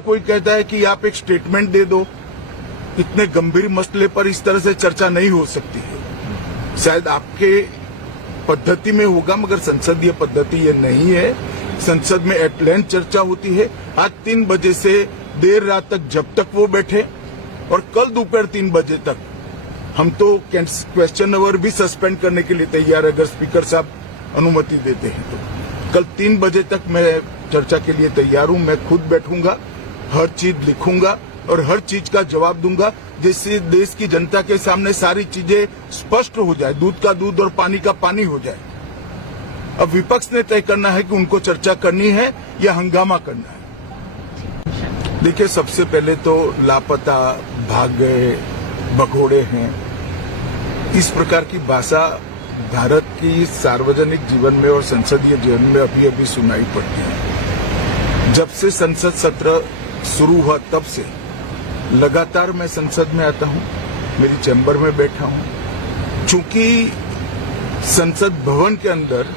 तो कोई कहता है कि आप एक स्टेटमेंट दे दो। इतने गंभीर मसले पर इस तरह से चर्चा नहीं हो सकती है। शायद आपके पद्धति में होगा, मगर संसदीय पद्धति ये नहीं है। संसद में एट लेंथ चर्चा होती है। आज 3 बजे से देर रात तक, जब तक वो बैठे, और कल दोपहर 3 बजे तक हम तो क्वेश्चन आवर भी सस्पेंड करने के लिए तैयार है, अगर स्पीकर साहब अनुमति देते हैं तो। कल 3 बजे तक मैं चर्चा के लिए तैयार हूं। मैं खुद बैठूंगा, हर चीज लिखूंगा और हर चीज का जवाब दूंगा, जिससे देश की जनता के सामने सारी चीजें स्पष्ट हो जाए, दूध का दूध और पानी का पानी हो जाए। अब विपक्ष ने तय करना है कि उनको चर्चा करनी है या हंगामा करना है। देखिए, सबसे पहले तो लापता, भाग गए, भगोड़े हैं, इस प्रकार की भाषा भारत की सार्वजनिक जीवन में और संसदीय जीवन में अभी अभी सुनाई पड़ती है। जब से संसद सत्र शुरू हुआ तब से लगातार मैं संसद में आता हूं, मेरी चैम्बर में बैठा हूं। चूंकि संसद भवन के अंदर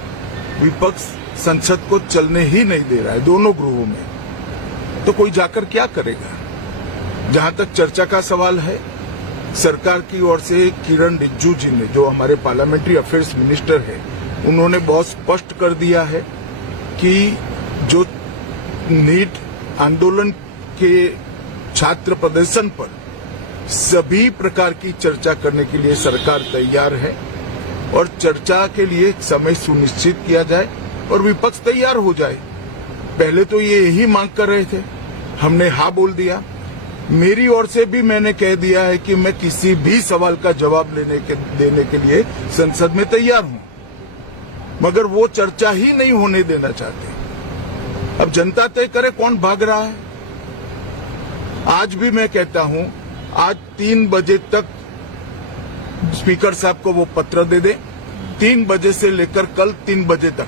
विपक्ष संसद को चलने ही नहीं दे रहा है, दोनों गृहों में, तो कोई जाकर क्या करेगा। जहां तक चर्चा का सवाल है, सरकार की ओर से किरण रिजिजू जी ने, जो हमारे पार्लियामेंट्री अफेयर्स मिनिस्टर है, उन्होंने बहुत स्पष्ट कर दिया है कि जो नीट आंदोलन के छात्र प्रदर्शन पर सभी प्रकार की चर्चा करने के लिए सरकार तैयार है, और चर्चा के लिए समय सुनिश्चित किया जाए और विपक्ष तैयार हो जाए। पहले तो ये यही मांग कर रहे थे, हमने हाँ बोल दिया। मेरी ओर से भी मैंने कह दिया है कि मैं किसी भी सवाल का जवाब देने के लिए संसद में तैयार हूं, मगर वो चर्चा ही नहीं होने देना चाहते। अब जनता तय करे कौन भाग रहा है। आज भी मैं कहता हूं, आज 3 बजे तक स्पीकर साहब को वो पत्र दे दे। 3 बजे से लेकर कल 3 बजे तक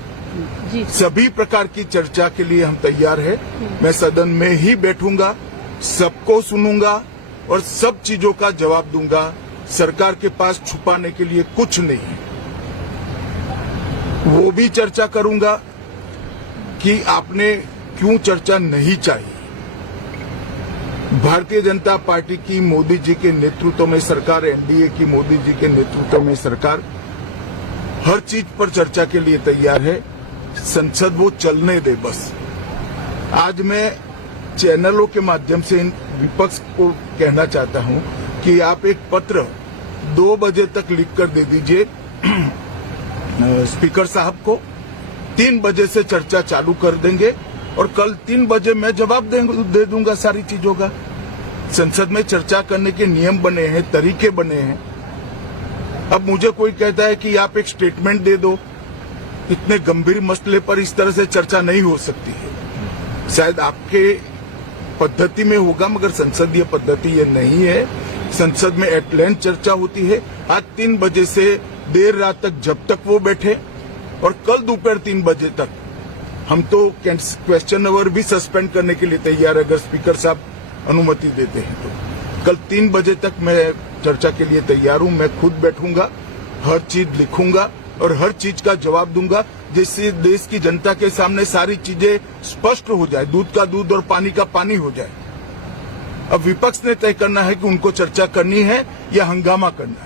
सभी प्रकार की चर्चा के लिए हम तैयार है। मैं सदन में ही बैठूंगा, सबको सुनूंगा और सब चीजों का जवाब दूंगा। सरकार के पास छुपाने के लिए कुछ नहीं है। वो भी चर्चा करूंगा कि आपने क्यों चर्चा नहीं चाहिए। भारतीय जनता पार्टी की मोदी जी के नेतृत्व में सरकार, एनडीए की मोदी जी के नेतृत्व में सरकार हर चीज पर चर्चा के लिए तैयार है। संसद वो चलने दे बस। आज मैं चैनलों के माध्यम से विपक्ष को कहना चाहता हूं कि आप एक पत्र 2 बजे तक लिखकर दे दीजिए स्पीकर साहब को। 3 बजे से चर्चा चालू कर देंगे और कल 3 बजे मैं जवाब दे दूंगा सारी चीजों का। संसद में चर्चा करने के नियम बने हैं, तरीके बने हैं। अब मुझे कोई कहता है कि आप एक स्टेटमेंट दे दो। इतने गंभीर मसले पर इस तरह से चर्चा नहीं हो सकती है। शायद आपके पद्धति में होगा, मगर संसदीय पद्धति ये नहीं है। संसद में एट लेंथ चर्चा होती है। आज 3 बजे से देर रात तक, जब तक वो बैठे, और कल दोपहर 3 बजे तक हम तो क्वेश्चन आवर भी सस्पेंड करने के लिए तैयार है, अगर स्पीकर साहब अनुमति देते हैं तो। कल 3 बजे तक मैं चर्चा के लिए तैयार हूं। मैं खुद बैठूंगा, हर चीज लिखूंगा और हर चीज का जवाब दूंगा, जिससे देश की जनता के सामने सारी चीजें स्पष्ट हो जाए, दूध का दूध और पानी का पानी हो जाए। अब विपक्ष ने तय करना है कि उनको चर्चा करनी है या हंगामा करना है।